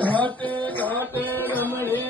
घाटे घाटे रमणे